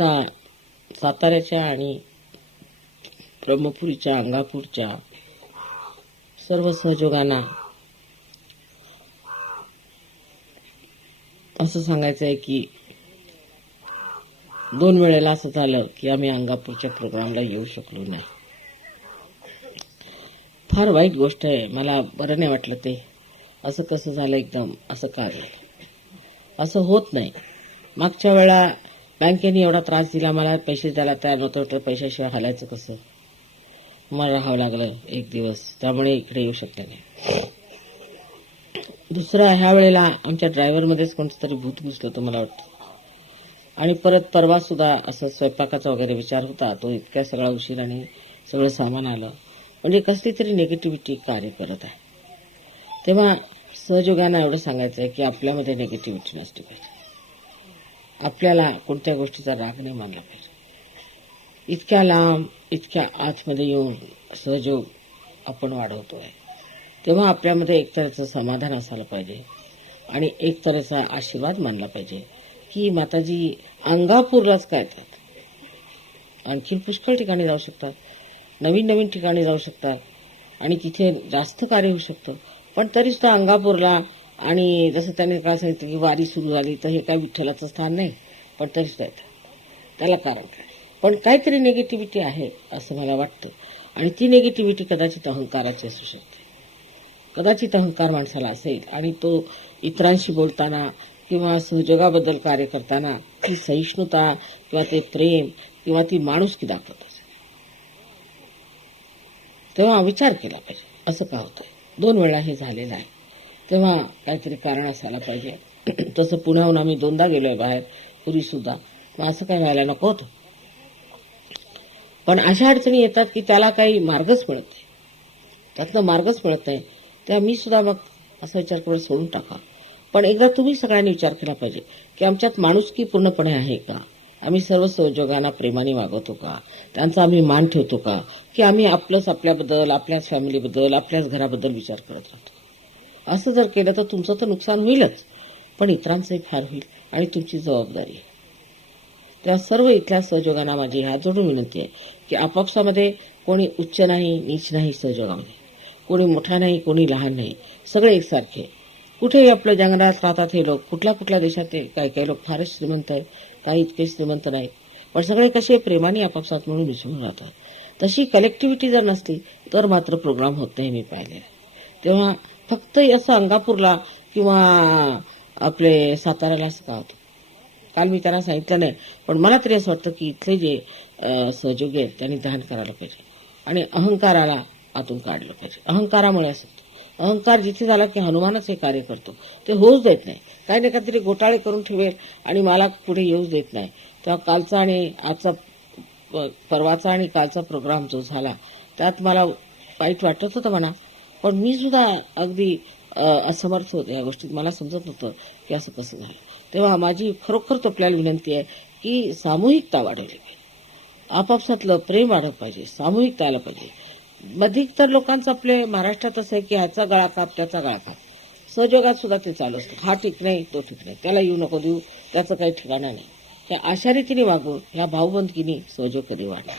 आता साताऱ्याच्या आणि ब्रह्मपुरीच्या, अंगापूरच्या सर्व सहयोगांना असं सांगायचं आहे की 2 वेळेला असं झालं की आम्ही अंगापूरच्या प्रोग्रामला येऊ शकलो नाही. फार वाईट गोष्ट आहे. मला बरं नाही वाटलं ते. असं कसं झालं एकदम, असं का झालं? असं होत नाही. मागच्या वेळा बँकेने एवढा त्रास दिला, मला पैसे द्यायला तयार नव्हतं, तर पैशाशिवाय हालायचं कसं? मला राहावं लागलं 1 दिवस, त्यामुळे इकडे येऊ शकले नाही. दुसरं, ह्या वेळेला आमच्या ड्रायव्हरमध्येच कोणतं तरी भूत घुसलं होतं मला वाटतं. आणि परत परवा सुद्धा असं स्वयंपाकाचा वगैरे विचार होता, तो इतक्या सगळा उशीर आणि सगळं सामान आलं, म्हणजे कसली तरी निगेटिव्हिटी कार्य करत आहे. तेव्हा सहयोगांना एवढं सांगायचं आहे की आपल्यामध्ये निगेटिव्हिटी नसली पाहिजे. आपल्याला कोणत्या गोष्टीचा राग नाही मानला पाहिजे. इतक्या लांब, इतक्या आतमध्ये येऊन सहयोग आपण वाढवतोय, तेव्हा आपल्यामध्ये एक तऱ्हेचं समाधान असायला पाहिजे आणि एक तऱ्हेचा आशीर्वाद मानला पाहिजे की माताजी अंगापूरलाच काय येतात, आणखी पुष्कळ ठिकाणी जाऊ शकतात, नवीन नवीन ठिकाणी जाऊ शकतात आणि तिथे जास्त कार्य होऊ शकतं. पण तरी सुद्धा अंगापूरला, आणि जसं त्याने काय सांगितलं की वारी सुरू झाली तर हे काय विठ्ठलाचं स्थान नाही, पण तरी सुद्धा येतात. त्याला कारण काय? पण काहीतरी निगेटिव्हिटी आहे असं मला वाटतं. आणि ती निगेटिव्हिटी कदाचित अहंकाराची असू शकते. कदाचित अहंकार माणसाला असेल आणि तो इतरांशी बोलताना किंवा सहयोगाबद्दल कार्य करताना ती सहिष्णुता किंवा ते प्रेम किंवा ती माणुसकी दाखवत असेल. तेव्हा विचार केला पाहिजे, असं का होतंय? 2 वेळा हे झालेलं आहे, तेव्हा काहीतरी कारण असायला पाहिजे. तसं पुण्याहून आम्ही 2दा गेलोय बाहेर, पूर्वी सुद्धा. मग असं काय व्हायला नको होतं. पण अशा अडचणी येतात की त्याला काही मार्गच मिळत नाही, त्यातनं मार्गच मिळत नाही. तेव्हा मी सुद्धा मग असा विचार करून सोडून टाका. पण एकदा तुम्ही सगळ्यांनी विचार केला पाहिजे की आमच्यात माणुसकी पूर्णपणे आहे का? आम्ही सर्व सहयोगांना प्रेमाने वागवतो का? त्यांचा आम्ही मान ठेवतो का? की आम्ही आपल्याबद्दल, आपल्याच फॅमिलीबद्दल, आपल्याच घराबद्दल विचार करत राहतो? असं जर केलं तर तुमचं तर नुकसान होईलच, पण इतरांचंही फार होईल आणि तुमची जबाबदारी आहे. तेव्हा सर्व इथल्या सहयोगांना माझी हात जोडून विनंती आहे की आपापसामध्ये कोणी उच्च नाही, नीच नाही. सहयोगामध्ये कोणी मोठा नाही, कोणी लहान नाही, सगळे एकसारखे. कुठेही आपल्या जंगलात राहतात हे लोक, कुठल्या देशात काही लोक फारच श्रीमंत आहेत, काही इतके श्रीमंत नाहीत, पण सगळे कसे प्रेमाने आपापसात म्हणून मिसळून राहतात. तशी कलेक्टिव्हिटी जर नसली तर मात्र प्रोग्राम होत नाही, मी पाहिलेलं. तेव्हा फक्त असं अंगापूरला किंवा आपले साताऱ्याला असं का होतं? काल मी त्यांना सांगितलं नाही, पण मला तरी असं वाटतं की इथले जे सहयोगी आहेत त्यांनी दान करायला पाहिजे आणि अहंकाराला आतून काढलं पाहिजे. अहंकारामुळे असं अहंकार जिथे झाला की हनुमानच हे कार्य करतो, ते होऊच देत नाही. काही ना काहीतरी घोटाळे करून ठेवेल आणि मला पुढे येऊच देत नाही. तेव्हा कालचा आणि आजचा, परवाचा आणि कालचा प्रोग्राम जो झाला त्यात मला वाईट वाटत होतं म्हणा, पण मी सुद्धा अगदी असमर्थ होते या गोष्टीत. मला समजत नव्हतं की असं कसं झालं. तेव्हा माझी खरोखर आपल्याला विनंती आहे की सामूहिकता वाढवली पाहिजे, आपापसातलं प्रेम वाढलं पाहिजे, सामूहिकता आलं पाहिजे. अधिकतर लोकांचं आपले महाराष्ट्रात असं आहे की ह्याचा गळा काप, त्याचा गळा काप. सहयोगात सुद्धा ते चालू असतं. हा ठीक नाही, तो ठीक नाही, त्याला येऊ नको देऊ, त्याचं काही ठिकाणा नाही. त्या अशा रीतीने वागून ह्या भाऊबंदकीने सहयोग कधी वाढला.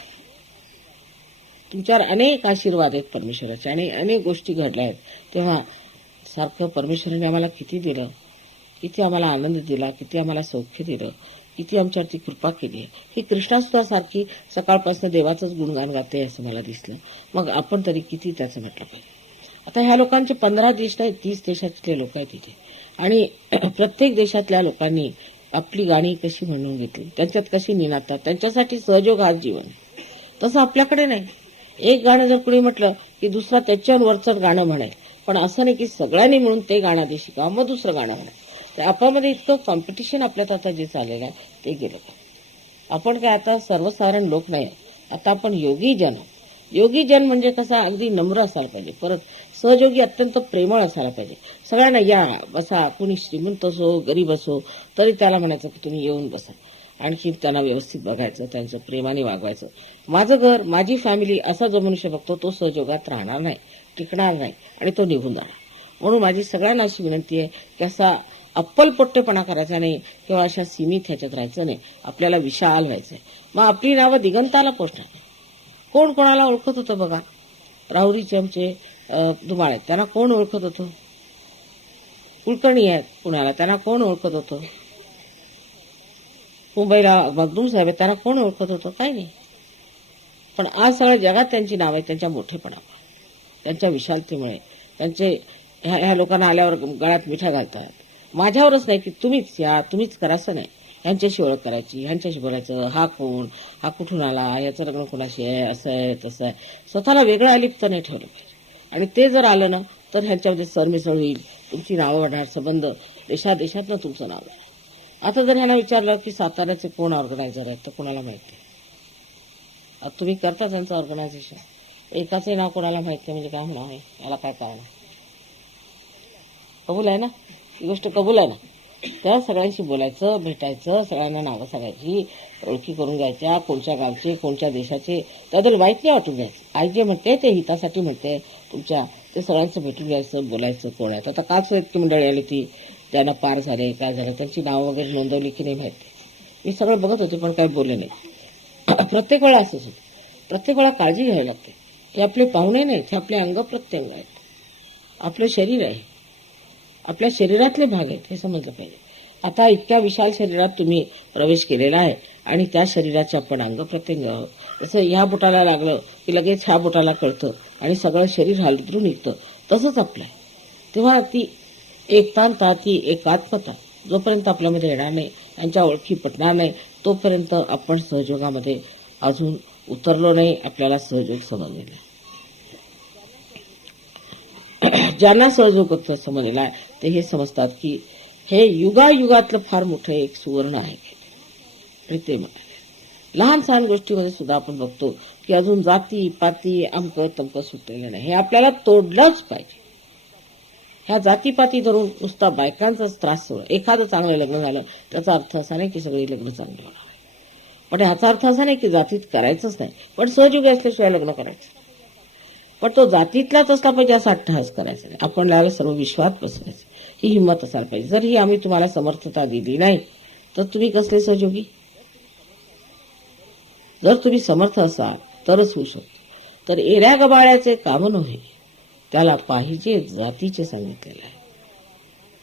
तुमच्यावर अनेक आशीर्वाद आहेत परमेश्वराचे आणि अनेक गोष्टी घडल्या आहेत. तेव्हा सारखं परमेश्वराने आम्हाला किती दिलं, किती आम्हाला आनंद दिला, किती आम्हाला सौख्य दिलं, किती आमच्यावरती कृपा केली आहे. ही कृष्णासुद्धा सारखी सकाळपासून देवाचंच गुणगान गाते असं मला दिसलं. मग आपण तरी किती त्याचं म्हटलं पाहिजे. आता ह्या लोकांचे 15 देश नाही, 30 देशातले लोक आहेत तिथे, आणि प्रत्येक देशातल्या लोकांनी आपली गाणी कशी म्हणून घेतली, त्यांच्यात कशी निनादतात, त्यांच्यासाठी सहयोग हाच जीवन. तसं आपल्याकडे नाही. एक गाणं जर कुणी म्हटलं की दुसरा त्याच्यावर वरचढ गाणं म्हणाय, पण असं नाही की सगळ्यांनी मिळून ते गाणं आधी शिकावं मग दुसरं गाणं म्हणा. तर आपल्यामध्ये इतकं कॉम्पिटिशन आपल्यात आता जे चाललेलं आहे ते गेलं का? आपण काय आता सर्वसाधारण लोक नाही, आता आपण योगी जन. योगी जन म्हणजे कसा, अगदी नम्र असायला पाहिजे. परत सहयोगी अत्यंत प्रेमळ असायला पाहिजे. सगळ्यांना या बसा, कुणी श्रीमंत असो गरीब असो तरी त्याला म्हणायचं की तुम्ही येऊन बसा. आणखी त्यांना व्यवस्थित बघायचं, त्यांचं प्रेमाने वागवायचं. माझं घर, माझी फॅमिली असा जो मनुष्य बघतो तो सहयोगात राहणार नाही, टिकणार नाही आणि तो निघून जाणार. म्हणून माझी सगळ्यांना अशी विनंती आहे की असा अप्पलपोट्टेपणा करायचा नाही किंवा अशा सीमित ह्याच्यात राहायचं नाही. आपल्याला विशाल व्हायचंय. मग आपली नावं दिगंताला पोचणार. कोण कोणाला ओळखत होतं बघा. राहुरीचे आमचे धुमाळ आहेत, त्यांना कोण ओळखत होतं. कुलकर्णी आहेत पुण्याला, त्यांना कोण ओळखत होतं. मुंबईला मखदूम साहेब आहेत, त्यांना कोण ओळखत होतं. काही नाही. पण आज सगळ्या जगात त्यांची नाव आहे, त्यांच्या मोठेपणामुळे, त्यांच्या विशालतेमुळे. त्यांचे ह्या लोकांना आल्यावर गळ्यात मिठा घालतात. माझ्यावरच नाही की तुम्हीच या, तुम्हीच करा असं नाही. ह्यांच्याशी ओळख करायची, ह्यांच्याशी बोलायचं. हा कोण, हा कुठून आला, याचं लग्न कोणाशी आहे, असं आहे तसं आहे. स्वतःला वेगळं अलिप्त नाही ठेवलं पाहिजे. आणि ते जर आलं ना तर ह्यांच्यामध्ये सरमिसळ होईल, तुमची नावं वाढणार, संबंध देशादेशातनं तुमचं नाव आहे. आता जर ह्यांना विचारलं की साताऱ्याचे कोण ऑर्गनायझर आहेत तर कोणाला माहिती. आता तुम्ही करता त्यांचं ऑर्गनायझेशन, एकाचे नाव कोणाला माहिती म्हणजे काय होणार आहे. याला काय कारण आहे. कबूल आहे ना, ही गोष्ट कबूल आहे ना. तर सगळ्यांशी बोलायचं, भेटायचं, सगळ्यांना नावं सांगायची, ओळखी करून घ्यायच्या, कोणत्या गावचे, कोणत्या देशाचे, त्याबद्दल माहिती नाही वाटून घ्यायचं. आई जे म्हणते ते हितासाठी म्हणते तुमच्या, ते सगळ्यांचं भेटून घ्यायचं, बोलायचं. कोण आहे आता काच इतकी मंडळी आली ती ज्यांना पार झाले, काय झालं, त्यांची नावं वगैरे नोंदवली की नाही माहिती. मी सगळं बघत होते पण काही बोलले नाही. प्रत्येक वेळा असंच होतं. प्रत्येक वेळा काळजी घ्यावी लागते. हे आपले पाहुणे नाहीत, हे आपले अंग प्रत्यंग आहेत. आपलं शरीर आहे, आपल्या शरीरातले भाग आहेत, हे समजलं पाहिजे. आता इतक्या विशाल शरीरात तुम्ही प्रवेश केलेला आहे आणि त्या शरीराचे आपण अंग प्रत्यंग आहोत. जसं ह्या बोटाला लागलं की लगेच ह्या बोटाला कळतं आणि सगळं शरीर हालतरून निघतं, तसंच आपलं आहे. तेव्हा ती एकतांता, ती एकात्मता जोपर्यंत आपल्यामध्ये येणार नाही, त्यांच्या ओळखी पटणार नाही, तोपर्यंत आपण सहयोगामध्ये अजून उतरलो नाही, आपल्याला सहयोग समजलेला. ज्यांना सहयोग समजलेला ते हे समजतात की हे युगायुगातलं फार मोठं एक सुवर्ण आहे. आणि ते म्हणाले लहान सहान गोष्टीमध्ये सुद्धा आपण बघतो की अजून जाती पाती अमकं तमकं सुटलेलं नाही. हे आपल्याला तोडलंच पाहिजे. ह्या जातीपाती धरून नुसता बायकांचाच त्रास सोडा. एखादं चांगलं लग्न झालं त्याचा अर्थ असा नाही की सगळी लग्न चांगली होणार. पण ह्याचा अर्थ असा नाही की जातीत करायचंच नाही, पण सहयोगी असल्याशिवाय लग्न करायचं. पण तो जातीतलाच असला पाहिजे असा अट्टहास करायचा नाही. आपल्याला सर्व विश्वास बसवायचं, ही हिंमत असायला पाहिजे. जर ही आम्ही तुम्हाला समर्थता दिली नाही तर तुम्ही कसले सहयोगी. जर तुम्ही समर्थ असाल तरच होऊ शकतो. तर एऱ्या गबाळ्याचे काम नव्हे, त्याला पाहिजे जातीचे सांगितलेलं आहे.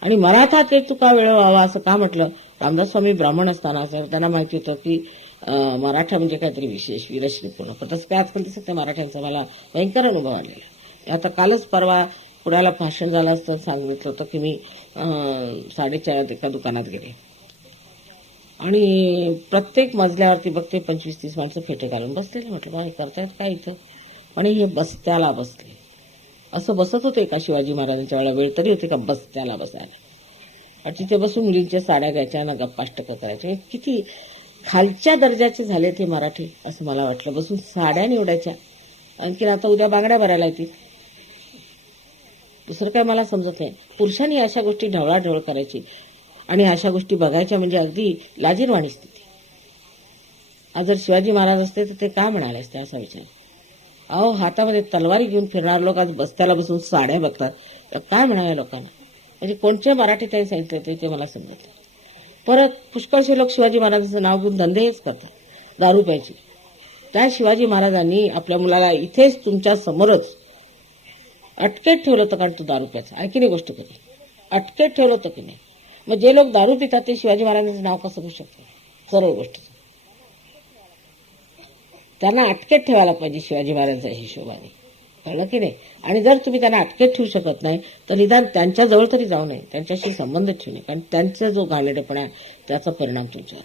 आणि मराठा ते तुका वेळ व्हावा असं का म्हटलं. रामदास स्वामी ब्राह्मण असताना त्यांना माहिती होतं की मराठा म्हणजे काहीतरी विशेष वीरश्रीपूर्ण. पण तसं काय आजकाल दिसत नाही. मराठ्यांचा मला भयंकर अनुभव आलेला. आता कालच परवा पुण्याला भाषण झालं असतं, सांगितलं होतं की मी 4:30 एका दुकानात गेले आणि प्रत्येक मजल्यावरती बघते 25-30 माणसं फेटे घालून बसलेले. म्हटलं बा हे करतायत काय इथं. आणि हे बस्त्याला बसले. असं बसत होते का शिवाजी महाराजांच्या वेळेला वेळ तरी होते का बस्त्याला बसायला. आणि तिथे बसून मुलींच्या साड्या घ्यायच्या ना गप्पाष्टक करायच्या. किती खालच्या दर्जाचे झाले ते मराठी असं मला वाटलं. बसून साड्या निवडायच्या. आणखीन आता उद्या बांगड्या भरायला येतील. दुसरं काय मला समजत नाही. पुरुषांनी अशा गोष्टी ढवळाढवळ करायची आणि अशा गोष्टी बघायच्या म्हणजे अगदी लाजीरवाणी स्थिती. आज जर शिवाजी महाराज असते तर ते काय म्हणाले असते असा विचार. अहो हातामध्ये तलवारी घेऊन फिरणार लोक आज बस्त्याला बसून साड्या बघतात, तर काय म्हणावे लोकांना. म्हणजे कोणत्या मराठी त्यांनी सांगितलं ते मला समजत. परत पुष्कळशे लोक शिवाजी महाराजांचं नाव घेऊन धंदेच करतात, दारू प्यायची. त्या शिवाजी महाराजांनी आपल्या मुलाला इथेच तुमच्या समोरच अटकेत ठेवलं होतं, कारण तो दारू प्यायचा. ऐकी नाही गोष्ट कधी अटकेत ठेवलं होतं की नाही. मग जे लोक दारू पितात ते शिवाजी महाराजांचं नाव कसं घेऊ शकतात. सरळ गोष्ट त्यांना अटकेत ठेवायला पाहिजे शिवाजी महाराजांच्या हिशोबाने. कळलं की नाही. आणि जर तुम्ही त्यांना अटकेत ठेवू शकत नाही तर निदान त्यांच्या जवळ तरी जाऊ नये, त्यांच्याशी संबंध ठेवू नये. कारण त्यांचा जो घाणेरडेपणा आहे त्याचा परिणाम तुमच्यावर.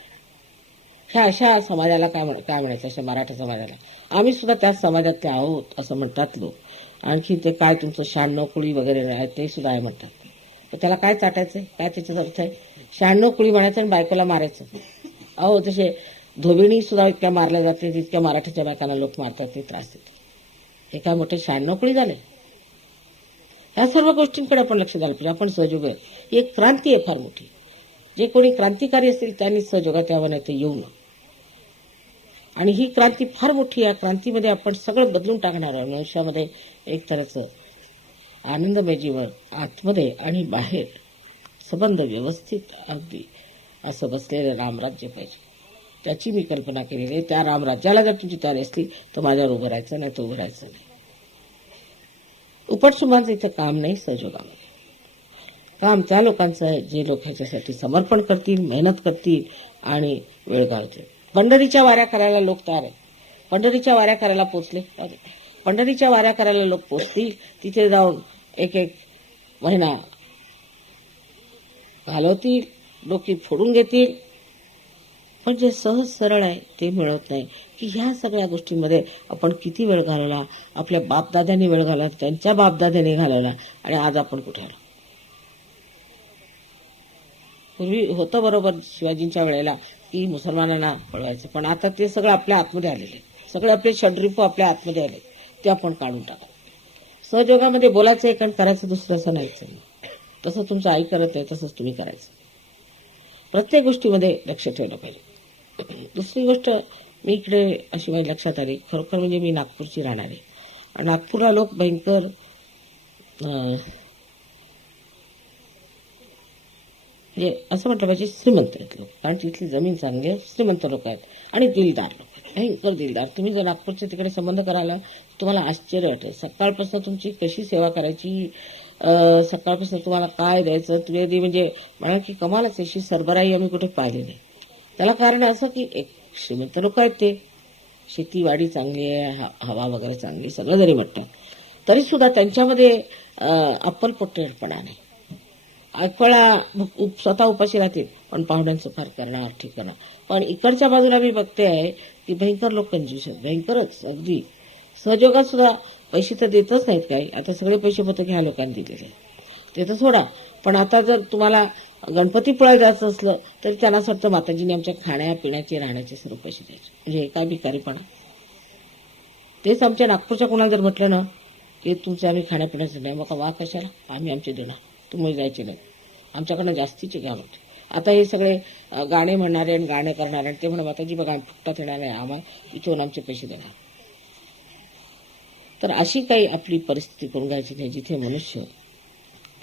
ह्या अशा समाजाला काय म्हणायचं, अशा मराठा समाजाला. आम्ही सुद्धा त्याच समाजातले आहोत असं म्हणतात लोक. आणखी ते काय तुमचं 96 कुळी वगैरे आहे ते सुद्धा आहे म्हणतात. तर त्याला काय चाटायचंय, काय त्याचा अर्थ आहे. 96 कुळी म्हणायचं आणि बायकोला मारायचं. अहो तसे धोबिणी सुद्धा इतक्या मारल्या जाते, तितक्या मराठीच्या बायकांना लोक मारतात, ते त्रास देते. हे काय मोठे 96 कुळी झाले. ह्या सर्व गोष्टींकडे आपण लक्ष द्यायला पाहिजे. आपण सहयोग आहे, ही एक क्रांती आहे फार मोठी. जे कोणी क्रांतिकारी असतील त्यांनी सहयोगात यावं, नाही तर येऊ नये. आणि ही क्रांती फार मोठी. या क्रांतीमध्ये आपण सगळं बदलून टाकणार आहोत. आयुष्यामध्ये एक तऱ्हेचं आनंदमय जीवन आतमध्ये आणि बाहेर सबंध व्यवस्थित अगदी असं बसलेलं रामराज्य पाहिजे. त्याची मी कल्पना केलेली आहे. त्या रामराज्याला जर तुमची तयारी असली तर माझ्यावर उभं राहायचं, नाही तर उभं राहायचं नाही. उपटशुभांचं इथं काम नाही. सहयोगामध्ये काम त्या लोकांचं आहे जे लोक ह्याच्यासाठी समर्पण करतील, मेहनत करतील आणि वेळ घालतील. पंढरीच्या वाऱ्या करायला लोक तयार आहेत. पंढरीच्या वाऱ्या करायला पोचले. पंढरीच्या वाऱ्या करायला लोक पोचतील. तिथे जाऊन एक एक महिना घालवतील, डोकी फोडून घेतील. पण जे सहज सरळ आहे ते मिळत नाही. की ह्या सगळ्या गोष्टींमध्ये आपण किती वेळ घालवला, आपल्या बापदाद्यांनी वेळ घालवला, त्यांच्या बापदाद्यांनी घालवला आणि आज आपण कुठे आलो. पूर्वी होतं बरोबर शिवाजींच्या वेळेला की मुसलमानांना पळवायचं, पण आता ते सगळं आपल्या आतमध्ये आलेले, सगळे आपले षड्रिप आपल्या आतमध्ये आले, ते आपण काढून टाकू. सहयोगामध्ये बोलायचं एक आणि करायचं दुसरं असं नाहीच. तसं तुमचं आई करत आहे तसंच तुम्ही करायचं. प्रत्येक गोष्टीमध्ये लक्ष ठेवलं पाहिजे. दुसरी गोष्ट मी इकडे अशी माझी लक्षात आली, खरोखर म्हणजे मी नागपूरची राहणार आहे. नागपूरला लोक भयंकर म्हणजे असं म्हटलं पाहिजे श्रीमंत आहेत लोक, कारण तिथली जमीन चांगली आहे, श्रीमंत लोक आहेत आणि दिलदार लोक आहेत, भयंकर दिलदार. तुम्ही जर नागपूरचे तिकडे संबंध करायला तुम्हाला आश्चर्य वाटेल. सकाळपासून तुमची कशी सेवा करायची, सकाळपासून तुम्हाला काय द्यायचं, तुम्ही म्हणजे म्हणा की कमालच अशी सरबराई आम्ही कुठे पाहिली नाही. त्याला कारण असं की एक श्रीमंत लोक आहेत, ते शेतीवाडी चांगली आहे, हवा वगैरे चांगली, सगळं जरी म्हटलं तरी सुद्धा त्यांच्यामध्ये अप्पलपोटेपणा नाही. ऐकवळा स्वतः उपाशी राहतील पण पाहुण्यांचं फार करणार, ठीक करणार. पण इकडच्या बाजूला मी बघते आहे की भयंकर लोक कंजूस आहेत, भयंकरच. अगदी सहयोगात सुद्धा पैसे तर देतच नाहीत काही. आता सगळे पैसे फक्त ह्या लोकांनी दिलेले ते तर सोडा. पण आता जर तुम्हाला गणपतीपुळ्याला जायचं असलं तरी त्यांना असं वाटतं माताजीने आमच्या खाण्यापिण्याचे राहण्याचे सर्व पैसे द्यायचे. म्हणजे हे काय भिकारीपणा. तेच आमच्या नागपूरच्या कोणाला जर म्हटलं ना की तुमचे आम्ही खाण्यापिण्याचं नाही, मग वा कशाला, आम्ही आमचे देणार, तुम्ही जायचे नाही, आमच्याकडनं जास्तीचे घ्या म्हणते. आता हे सगळे गाणे म्हणणारे आणि गाणे करणारे आणि ते म्हणा माताजी बघा आम्ही फुकटात येणार नाही, आम्हाला इथून आमचे पैसे देणार. तर अशी काही आपली परिस्थिती करून घ्यायची नाही जिथे मनुष्य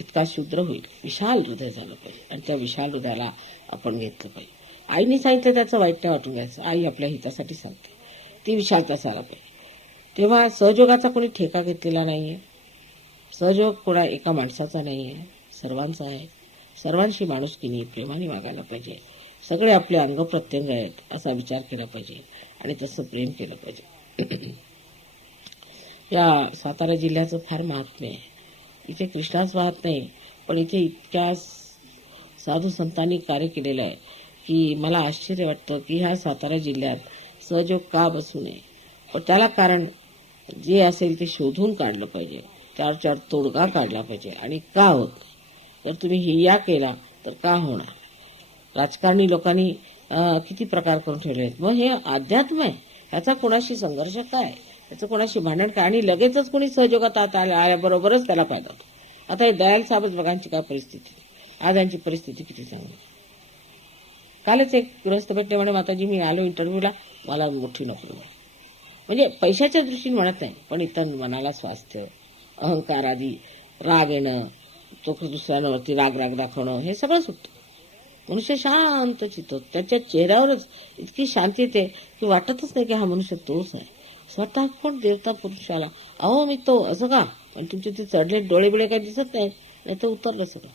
इतका शूद्र होईल. विशाल हृदय झालं पाहिजे आणि त्या विशाल हृदयाला आपण घेतलं पाहिजे. आईने सांगितलं त्याचं वाईट नाही वाटून घ्यायचं, आई आपल्या हितासाठी सांगते, ती विशालता असायला पाहिजे. तेव्हा सहयोगाचा कोणी ठेका घेतलेला नाहीये. सहयोग कोणा एका माणसाचा नाहीये, सर्वांचा आहे. सर्वांशी माणुसकीने प्रेमाने वागायला पाहिजे. सगळे आपले अंग प्रत्यंग आहेत असा विचार केला पाहिजे आणि तसं प्रेम केलं पाहिजे. या सातारा जिल्ह्याचं फार महात्म्य आहे. इथे कृष्णाच वाहत नाही, पण इथे इतक्या साधू संतांनी कार्य केलेलं आहे की मला आश्चर्य वाटतं की ह्या सातारा जिल्ह्यात सहयोग का बसू नये. पण त्याला कारण जे असेल ते शोधून काढलं पाहिजे, त्यावर तोडगा काढला पाहिजे आणि का होत नाही. जर तुम्ही हिया केला तर का होणार. राजकारणी लोकांनी किती प्रकार करून ठेवले आहेत. मग हे अध्यात्म आहे, ह्याचा कोणाशी संघर्ष काय, त्याचं कोणाशी भांडण काय, आणि लगेचच कोणी सहयोगात आल्याबरोबरच त्याला फायदा होतो. आता हे दयाल साहेबच बघांची काय परिस्थिती, आज यांची परिस्थिती किती चांगली. कालच एक गृहस्थ भेटले म्हणे माताजी मी आलो इंटरव्ह्यूला, मला मोठी नोकरी मिळाली. म्हणजे पैशाच्या दृष्टीने म्हणत नाही, पण इतर मनाला स्वास्थ्य, अहंकार आदी, राग येणं, तो दुसऱ्यांवरती राग दाखवणं, हे सगळं सुटतं. मनुष्य शांत चित्त, त्याच्या चेहऱ्यावरच इतकी शांती येते की वाटतच नाही की हा मनुष्य तोच आहे. स्वतः कोण देवता पुरुषाला अहो मी तो असं का, पण तुमचे ते चढले डोळे बिळे काही दिसत नाहीत, नाही तर उतरलं सगळं.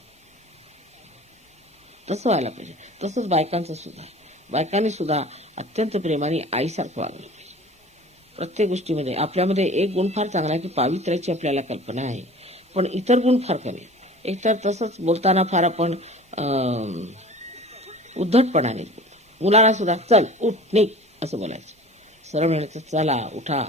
तसं व्हायला पाहिजे. तसंच बायकांचं सुद्धा, बायकांनी सुद्धा अत्यंत प्रेमाने आईसारखं वागलं पाहिजे. प्रत्येक गोष्टीमध्ये आपल्यामध्ये एक गुण फार चांगला आहे की पावित्र्याची आपल्याला कल्पना आहे, पण इतर गुण फार कमी. एकतर तसंच बोलताना फार आपण उद्धटपणाने मुलांना सुद्धा चल उठ निघ असं बोलायचं, सरळ म्हणायचं चला उठा.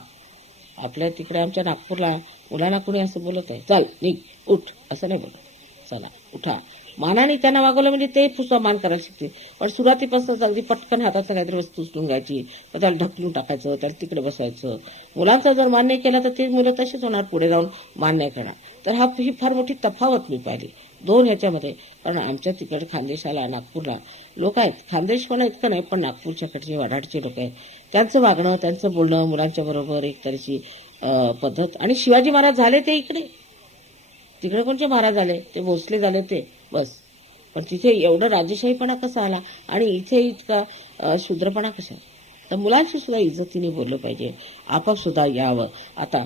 आपल्या तिकडे आमच्या नागपूरला मुलांना कोणी असं बोलत आहे, चल निघ उठ असं नाही बोलत, चला उठा. मानाने त्यांना वागवलं म्हणजे ते पुढचा मान करायला शिकते. पण सुरुवातीपासूनच अगदी पटकन हातात काहीतरी वस्तू उचलून घ्यायची, तर त्याला ढकलून टाकायचं, त्याला तिकडे बसवायचं. मुलांचा जर मान नाही केला तर ते मुलं तसेच होणार, पुढे जाऊन मान नाही करणार. तर ही फार मोठी तफावत मी पाहिली दोन ह्याच्यामध्ये. कारण आमच्या तिकडे खानदेशाला नागपूरला लोक आहेत, खानदेश मला इतकं नाही पण नागपूरच्याकडचे वडाडचे लोक आहेत, त्यांचं वागणं त्यांचं बोलणं मुलांच्या बरोबर एक तऱ्हेची पद्धत. आणि शिवाजी महाराज झाले ते इकडे, तिकडे कोणते महाराज झाले, ते भोसले झाले ते बस. पण तिथे एवढं राजेशाहीपणा कसा आला आणि इथे इतका शूद्रपणा कसा? तर मुलांशी सुद्धा इज्जतीने बोललं पाहिजे. आपण सुद्धा यावं. आता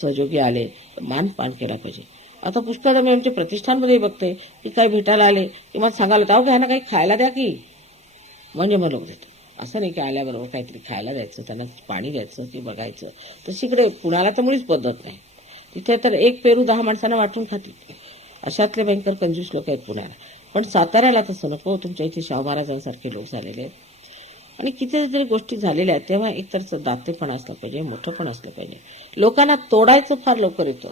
सहयोगी आले मानपान केला पाहिजे. आता पुष्कळदा मी आमच्या प्रतिष्ठानमध्ये बघते की काही भेटायला आले की मला सांगायला जाऊ घ्या ना, काही खायला द्या की, म्हणजे मग लोक देतो. असं नाही की आल्याबरोबर काहीतरी खायला द्यायचं, त्यांना पाणी द्यायचं की बघायचं. तशीकडे पुण्याला तर मुळीच पद्धत नाही. तिथे तर एक पेरू 10 माणसांना वाटून खातील. अशातले भयंकर कंजूस लोक आहेत पुण्याला. पण साताऱ्याला तसं नको. तुमच्या इथे शाहू महाराजांसारखे लोक झालेले आहेत आणि कितीतरी गोष्टी झालेल्या आहेत. तेव्हा एकतर दातेपण असलं पाहिजे, मोठं पण असलं पाहिजे. लोकांना तोडायचं फार लवकर येतं.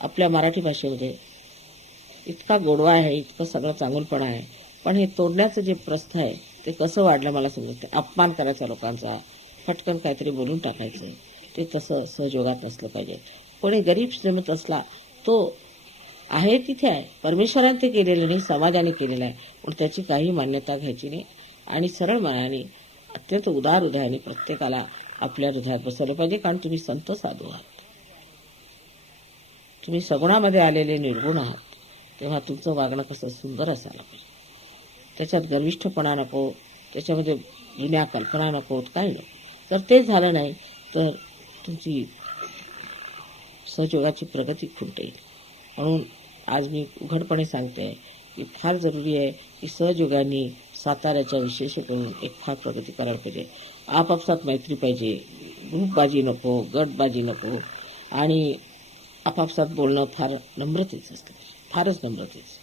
आपल्या मराठी भाषेमध्ये इतका गोडवा आहे, इतकं सगळं चांगुलपणा आहे, पण हे तोडण्याचं जे प्रस्थ आहे ते कसं वाढलं मला समजत नाही. अपमान करायचा लोकांचा, फटकन काहीतरी बोलून टाकायचं, ते तसं सहयोगात नसलं पाहिजे. कोणी गरीब श्रीमंत असला तो आहे तिथे आहे, परमेश्वराने ते केलेलं नाही, समाजाने केलेलं आहे, पण त्याची काही मान्यता घ्यायची नाही आणि सरळ मनाने अत्यंत उदार हृदयाने प्रत्येकाला आपल्या हृदयात बसवलं पाहिजे. कारण तुम्ही संत साधू आहात, तुम्ही सगुणामध्ये आलेले निर्गुण आहात. तेव्हा तुमचं वागणं कसं सुंदर असायला पाहिजे. त्याच्यात गर्विष्ठपणा नको, त्याच्यामध्ये जुन्या कल्पना नको, काही नको. जर ते झालं नाही तर तुमची सहयोगाची प्रगती खुंटेल. म्हणून आज मी उघडपणे सांगते की फार जरुरी आहे की सहयोगांनी साताऱ्याच्या विशेष करून एक फार प्रगती करायला पाहिजे. आपापसात मैत्री पाहिजे, ग्रुपबाजी नको, गटबाजी नको आणि आपापसात बोलणं फार नम्रतेचं असतं, फारच नम्रतेचं.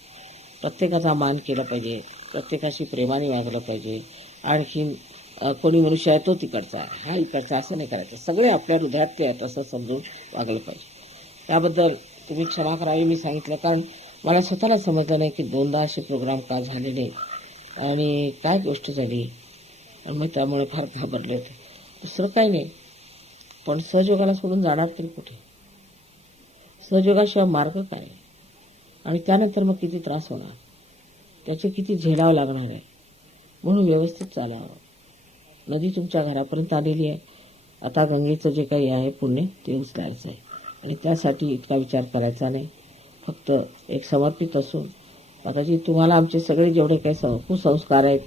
प्रत्येकाचा मान केला पाहिजे, प्रत्येकाशी प्रेमाने वागलं पाहिजे. आणखीन कोणी मनुष्य आहे तो तिकडचा आहे, हा इकडचा, असं नाही करायचं. सगळे आपल्या हृदयात ते आहेत असं समजून वागलं पाहिजे. त्याबद्दल तुम्ही क्षमा करावी मी सांगितलं, कारण मला स्वतःला समजलं नाही की 2दा असे प्रोग्राम का झालेले आणि काय गोष्ट झाली. आणि मग त्यामुळे फार घाबरले होते. दुसरं काही नाही, पण सहयोगाला सोडून जाणार तरी कुठे? सहयोगाशिवाय मार्ग काय? आणि त्यानंतर मग किती त्रास होणार, त्याचे किती झेलावं लागणार आहे. म्हणून व्यवस्थित चालावं. नदी तुमच्या घरापर्यंत आलेली आहे. आता गंगेचं जे काही आहे पुण्य ते उचलायचं आहे आणि त्यासाठी इतका विचार करायचा नाही. फक्त एक समर्पित असून आता जी तुम्हाला आमचे सगळे जेवढे काही कुसंस्कार आहेत,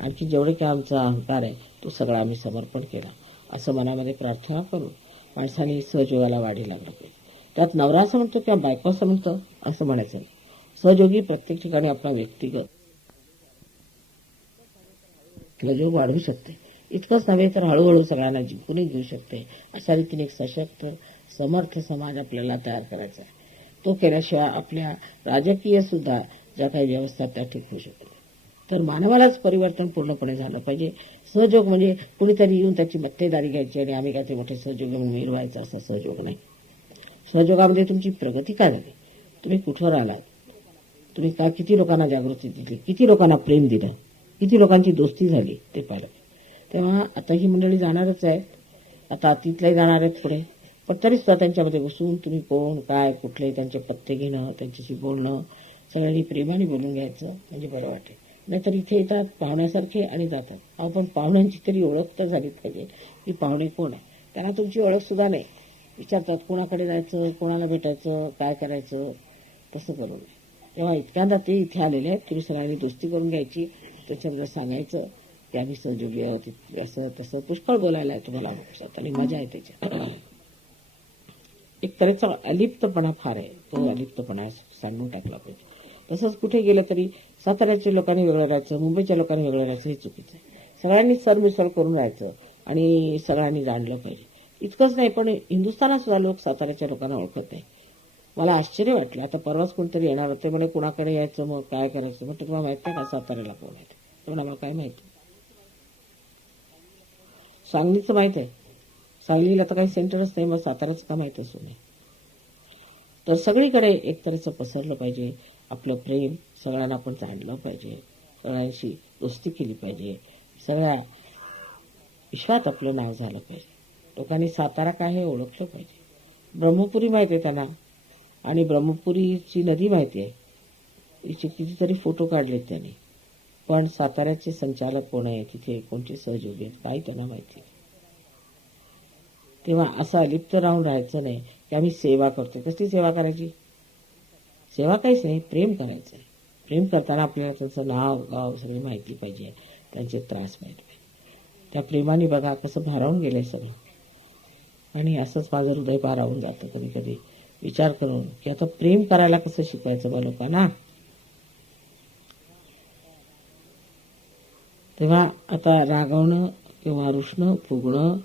आणखी जेवढे काही आमचा अहंकार आहे, तो सगळा आम्ही समर्पण केला असं मनामध्ये प्रार्थना करून माणसाने सहयोगाला वाढी लागलं पाहिजे. त्यात नवरा असं म्हणतो किंवा बायको असं म्हणतं असं म्हणायचं नाही. सहयोगी प्रत्येक ठिकाणी आपला व्यक्तिगत सहयोग वाढवू शकते. इतकंच नव्हे तर हळूहळू सगळ्यांना जिंकूनही घेऊ शकते. अशा रीतीने एक सशक्त समर्थ समाज आपल्याला तयार करायचा आहे. तो केल्याशिवाय आपल्या राजकीय सुद्धा ज्या काही व्यवस्था त्या ठीक होऊ शकतात. तर मानवालाच परिवर्तन पूर्णपणे झालं पाहिजे. सहयोग म्हणजे कुणीतरी येऊन त्याची मक्तेदारी घ्यायची आणि आम्ही काय ते मोठे सहयोग म्हणून मिरवायचा, असा सहयोग नाही. सहयोगामध्ये तुमची प्रगती काय झाली, तुम्ही कुठवर आलात, तुम्ही काय किती लोकांना जागृती दिली, किती लोकांना प्रेम दिलं, किती लोकांची दोस्ती झाली ते पाहिलं. तेव्हा आता ही मंडळी जाणारच आहेत, आता अतीतलाही जाणार आहेत पुढे, पण तरी सुद्धा त्यांच्यामध्ये बसून तुम्ही कोण काय कुठले त्यांचे पत्ते घेणं, त्यांच्याशी बोलणं, सगळ्यांनी प्रेमाने बोलून घ्यायचं म्हणजे बरं वाटेल. नाहीतर इथे येतात पाहुण्यासारखे आणि जातात. अहो पण पाहुण्यांची तरी ओळख तर झालीच पाहिजे की पाहुणे कोण आहे. त्यांना तुमची ओळख सुद्धा नाही, विचारतात कोणाकडे जायचं, कोणाला भेटायचं, काय करायचं. तसं करू नये. तेव्हा इतक्यांदा ते इथे आलेले आहेत, तुम्ही सगळ्यांनी दोस्ती करून घ्यायची. त्याच्यामध्ये सांगायचं की आम्ही सहयोगी आहोत, असं तसं पुष्कळ बोलायला आहे तुम्हाला आणि मजा आहे त्याच्यात. एक तऱ्हेचा अलिप्तपणा फार आहे, तो अलिप्तपणा सांगून टाकला पाहिजे. तसंच कुठे गेलं तरी साताऱ्याच्या लोकांनी वेगळं राहायचं, मुंबईच्या लोकांनी वेगळं राहायचं हे चुकीचं आहे. सगळ्यांनी सरमिसळ करून राहायचं आणि सगळ्यांनी जाणलं पाहिजे. इतकंच नाही, पण हिंदुस्थानात सुद्धा लोक साताऱ्याच्या लोकांना ओळखत नाही. मला आश्चर्य वाटलं. आता परवाच कोणतरी येणार होते, म्हणे कुणाकडे यायचं, मग काय करायचं. मग तुम्हाला माहित नाही का साताऱ्याला कोण आहे? पण आम्हाला काय माहिती. सांगलीचं माहित आहे, सांगलीला तर काही सेंटरच नाही, मग साताऱ्याचं का माहित असू नये. तर सगळीकडे एक तऱ्हेचं पसरलं पाहिजे आपलं प्रेम, सगळ्यांना आपण जाणलं पाहिजे, सगळ्यांशी दोस्ती केली पाहिजे, सगळ्या विश्वात आपलं नाव झालं पाहिजे. लोकांनी सातारा काय हे ओळखलं पाहिजे. ब्रह्मपुरी माहिती आहे त्यांना आणि ब्रह्मपुरीची नदी माहिती आहे, तिचे कितीतरी फोटो काढलेत त्यांनी, पण साताऱ्याचे संचालक कोण आहे, तिथे कोणते सहयोगी आहेत, काही त्यांना माहिती नाही. तेव्हा असं अलिप्त राहून राहायचं नाही की आम्ही सेवा करतोय. कसली सेवा करायची? सेवा काहीच नाही, प्रेम करायचं आहे. प्रेम करताना आपल्याला त्यांचं नाव गाव सगळी माहिती पाहिजे, त्यांचे त्रास माहिती पाहिजे. त्या प्रेमाने बघा कसं भारावून गेलंय सगळं. आणि असंच माझं हृदय भारावून जातं कधी कधी विचार करून की आता प्रेम करायला कसं शिकवायचं बा लोकांना. तेव्हा आता रागवणं किंवा रुसणं, फुगणं,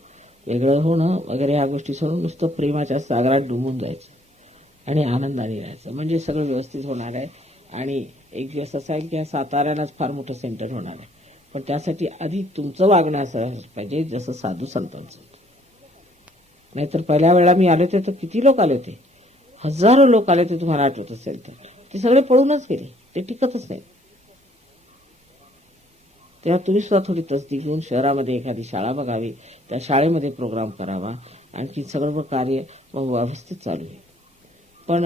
वेगळं होणं वगैरे ह्या गोष्टी सोडून नुसतं प्रेमाच्या सागरात डुंबून जायचं आणि आनंदाने राहायचं, म्हणजे सगळं व्यवस्थित होणार आहे. आणि एक दिवस असा आहे की साताऱ्यालाच फार मोठं सेंटर होणार आहे. पण त्यासाठी आधी तुमचं वागणं असं पाहिजे जसं साधू संतांचं. नाहीतर पहिल्या वेळा मी आले होते तर किती लोक आले होते, हजारो लोक आले होते, तुम्हाला आठवत असेल तर. ते सगळे पळूनच गेले, ते टिकतच नाही. तेव्हा तुम्ही सुद्धा थोडी तसदी घेऊन शहरामध्ये एखादी शाळा बघावी, त्या शाळेमध्ये प्रोग्राम करावा, आणखी सगळं कार्य व्यवस्थित चालू आहे. पण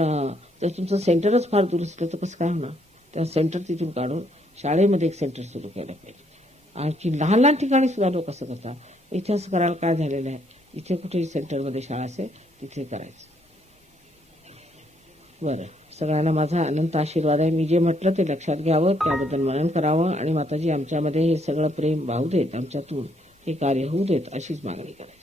जर तुमचं सेंटरच फार दूर असलं तर कसं काय होणार. त्या सेंटर तिथून काढून शाळेमध्ये एक सेंटर सुरू केलं पाहिजे. आणखी लहान लहान ठिकाणी सुद्धा लोक असं करतात. इथे असं करायला काय झालेलं आहे, इथे कुठेही सेंटरमध्ये शाळा असेल तिथे करायचं. बरं, सगळ्यांना माझा अनंत आशीर्वाद आहे. मी जे म्हटलं ते लक्षात घ्यावं, त्याबद्दल मनन करावं आणि माताजी आमच्यामध्ये हे सगळं प्रेम वाहू देत, आमच्यातून हे कार्य होऊ देत, अशीच मागणी करायची.